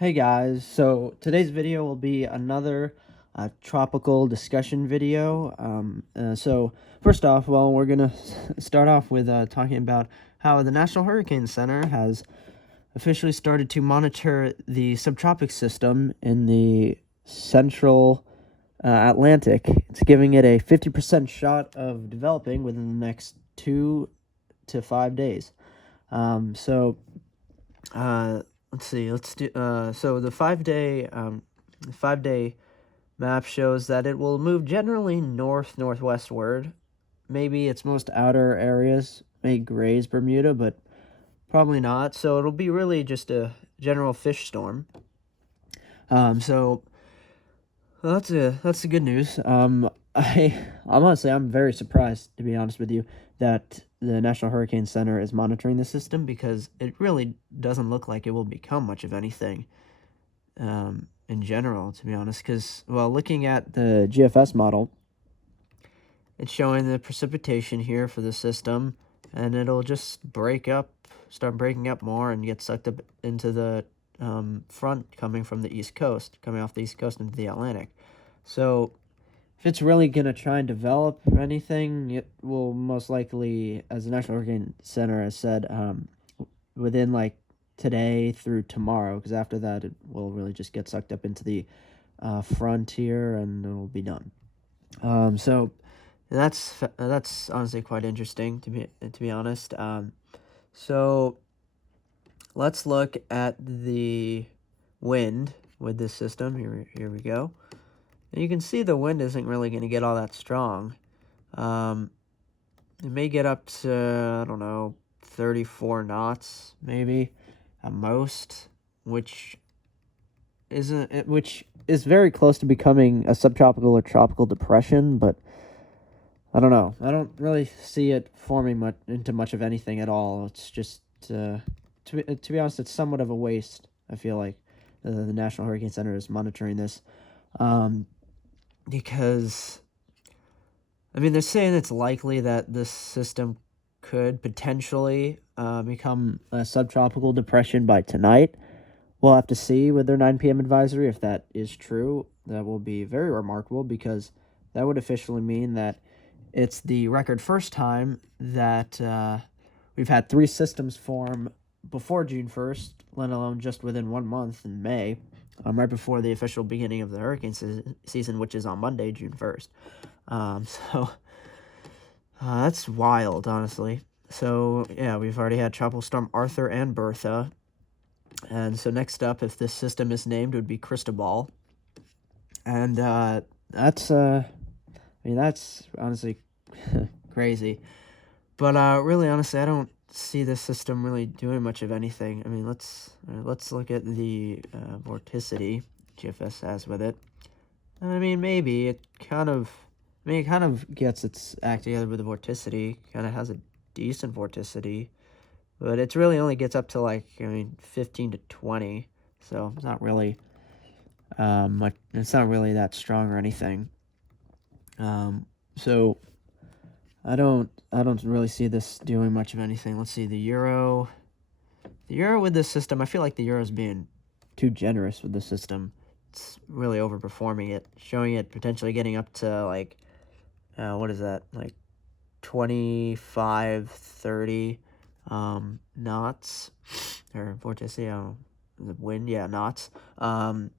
Hey guys, so today's video will be another tropical discussion video. So first off, well, we're gonna start off with talking about how the National Hurricane Center has officially started to monitor the subtropic system in the central Atlantic. It's giving it a 50% shot of developing within the next 2 to 5 days. So let's see. Let's do. So the 5-day map shows that it will move generally northwestward. Maybe its most outer areas may graze Bermuda, but probably not. So it'll be really just a general fish storm. So well, that's the good news. I'm very surprised, to be honest with you, that the National Hurricane Center is monitoring the system, because it really doesn't look like it will become much of anything in general, to be honest. Because, well, looking at the GFS model, it's showing the precipitation here for the system, and it'll just start breaking up more and get sucked up into the front coming from the East Coast, coming off the East Coast into the Atlantic. So if it's really going to try and develop anything, it will most likely, as the National Hurricane Center has said, within like today through tomorrow, because after that it will really just get sucked up into the frontier and it will be done. So that's honestly quite interesting, to be honest. So let's look at the wind with this system. Here we go. And you can see the wind isn't really going to get all that strong. It may get up to, I don't know, 34 knots, maybe, at most, which is very close to becoming a subtropical or tropical depression, but I don't know. I don't really see it forming into much of anything at all. It's just, to be honest, it's somewhat of a waste, I feel like. The National Hurricane Center is monitoring this. Because, I mean, they're saying it's likely that this system could potentially become a subtropical depression by tonight. We'll have to see with their 9 p.m. advisory if that is true. That will be very remarkable, because that would officially mean that it's the record first time that we've had 3 systems form before June 1st, let alone just within 1 month in May. Right before the official beginning of the hurricane season, which is on Monday, June 1st. So that's wild, honestly. So, yeah, we've already had Tropical Storm Arthur and Bertha. And so next up, if this system is named, would be Cristobal. And that's honestly crazy. But really, honestly, I don't see this system really doing much of anything. I mean, let's look at the vorticity GFS has with it. And I mean, maybe it kind of gets its act together with the vorticity. Kind of has a decent vorticity, but it really only gets up to, like, 15 to 20. So it's not really much. It's not really that strong or anything. So I don't really see this doing much of anything. Let's see, the euro with this system. I feel like the euro is being too generous with the system. It's really overperforming it, showing it potentially getting up to, like, what is that, like 25, 30 knots, or vorticity, the wind, knots. While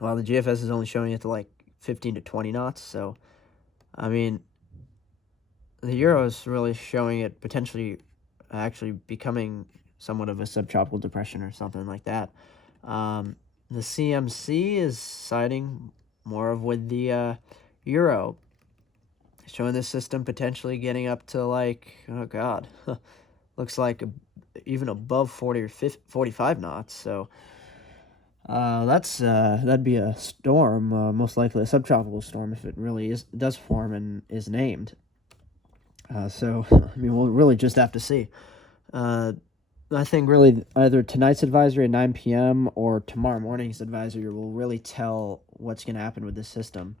the GFS is only showing it to like 15 to 20 knots. So, I mean, the euro is really showing it potentially actually becoming somewhat of a subtropical depression or something like that. The CMC is siding more of with the euro, showing this system potentially getting up to, like, oh god, looks like even above 40 or 45 knots. So that'd be a storm, most likely a subtropical storm, if it really does form and is named. So, I mean, we'll really just have to see. I think really either tonight's advisory at 9 p.m. or tomorrow morning's advisory will really tell what's going to happen with this system.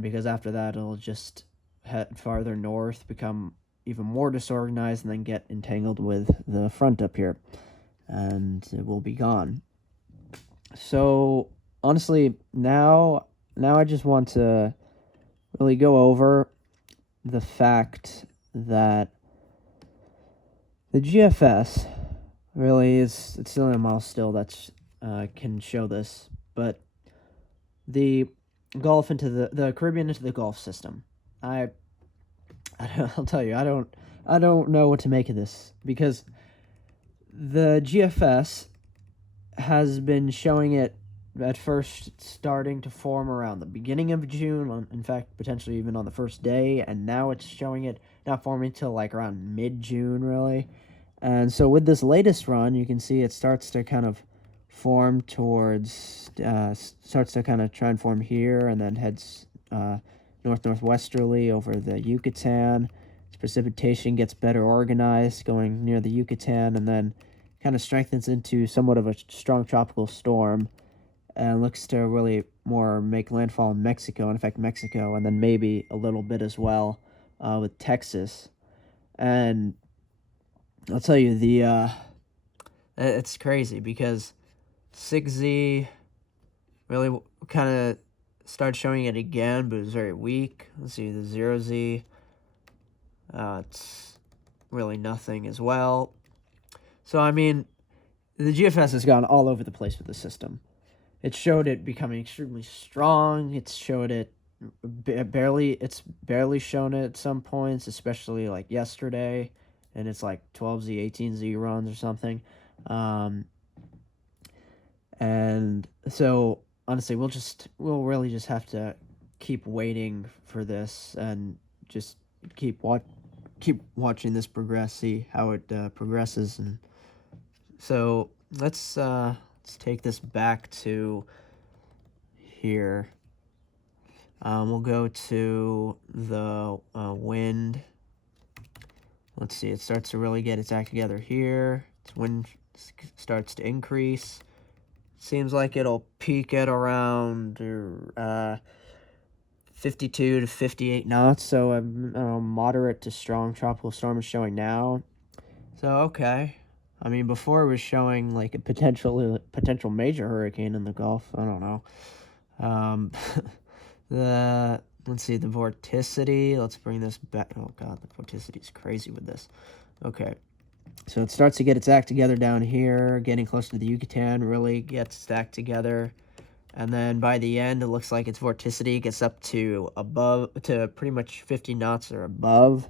Because after that, it'll just head farther north, become even more disorganized, and then get entangled with the front up here. And it will be gone. So honestly, now I just want to really go over the fact that the GFS really is, it's the only model still that's can show this, but the Gulf into the Caribbean into the Gulf system. I I'll tell you, I don't know what to make of this, because the GFS has been showing it at first starting to form around the beginning of June, in fact, potentially even on the first day, and now it's showing it not forming till like around mid-June, really. And so with this latest run, you can see it starts to kind of form towards, starts to kind of try and form here, and then heads northwesterly over the Yucatan. Its precipitation gets better organized going near the Yucatan, and then kind of strengthens into somewhat of a strong tropical storm, and looks to really more make landfall in Mexico, in fact, Mexico, and then maybe a little bit as well with Texas. And I'll tell you, it's crazy because 6Z really kind of started showing it again, but it was very weak. Let's see, the 0Z, it's really nothing as well. So, I mean, the GFS has gone all over the place with the system. It showed it becoming extremely strong. It's showed it it's barely shown it at some points, especially like yesterday, and it's like 12Z, 18Z runs or something. And so honestly, we'll really just have to keep waiting for this, and just keep watching this progress, see how it progresses. And so let's take this back to here. We'll go to the wind. Let's see, it starts to really get its act together here. Its wind starts to increase. Seems like it'll peak at around 52 to 58 knots, so a moderate to strong tropical storm is showing now. So, okay. I mean, before it was showing like a potential major hurricane in the Gulf. I don't know. Let's see, the vorticity. Let's bring this back. Oh god, the vorticity is crazy with this. Okay. So it starts to get its act together down here, getting close to the Yucatan, really gets its act together. And then by the end, it looks like its vorticity gets up to pretty much 50 knots or above.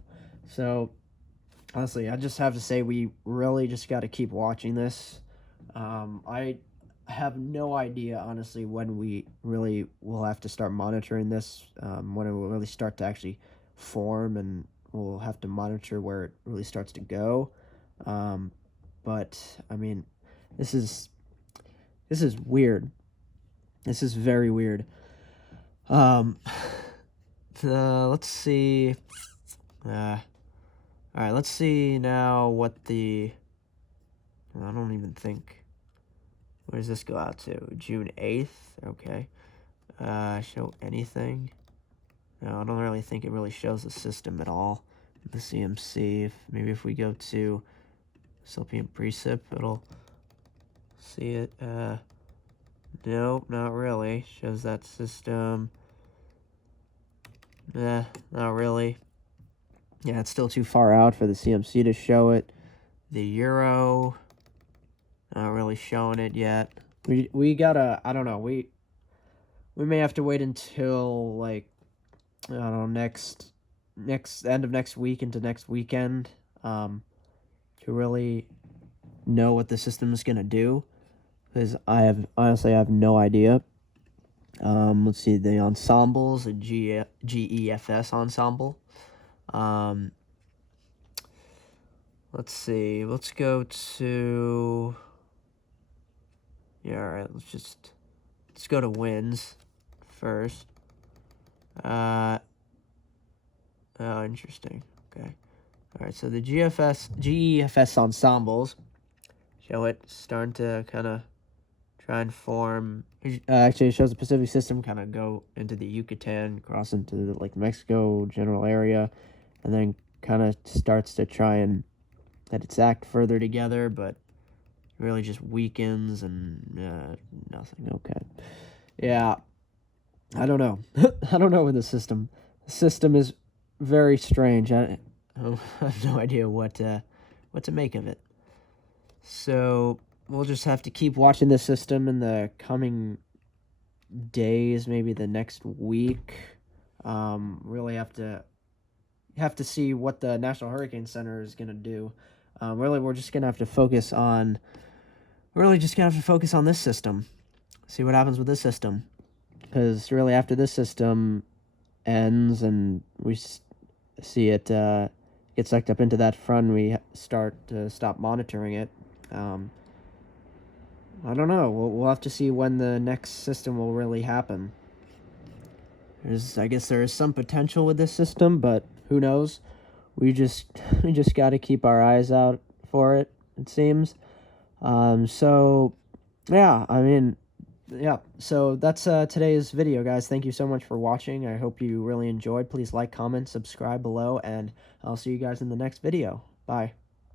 So honestly, I just have to say we really just got to keep watching this. I have no idea, honestly, when we really will have to start monitoring this, when it will really start to actually form, and we'll have to monitor where it really starts to go. But I mean, this is weird. This is very weird. Let's see. All right, let's see now what the. I don't even think. Where does this go out to? June 8th? Okay. Show anything? No, I don't really think it really shows the system at all. The CMC. Maybe if we go to Sylpian Precip, it'll see it. Nope, not really. Shows that system. Not really. Yeah, it's still too far out for the CMC to show it. The Euro, not really showing it yet. We gotta, I don't know, we may have to wait until, like, I don't know, next end of next week into next weekend, to really know what the system is gonna do, because I have no idea. Let's see, the ensembles, the GEFS ensemble. Let's see, let's go to, yeah, all right, let's go to wins first. Oh, interesting, okay. All right, so the GEFS ensembles show it starting to kind of try and form. Actually, it shows the Pacific system kind of go into the Yucatan, cross into the, like, Mexico general area, and then kind of starts to try and let its act further together, but really just weakens and nothing. Okay. Yeah, I don't know. I don't know with the system. The system is very strange. I have no idea what to make of it. So we'll just have to keep watching the system in the coming days, maybe the next week. Really have to see what the National Hurricane Center is gonna do. Really, we're just gonna have to focus on. Really, just gonna have to focus on this system. See what happens with this system. Because really, after this system ends and we see it get sucked up into that front, we start to stop monitoring it. I don't know. We'll have to see when the next system will really happen. I guess there is some potential with this system, but who knows? We just got to keep our eyes out for it. It seems. So, yeah. I mean, yeah. So that's today's video, guys. Thank you so much for watching. I hope you really enjoyed. Please like, comment, subscribe below, and I'll see you guys in the next video. Bye.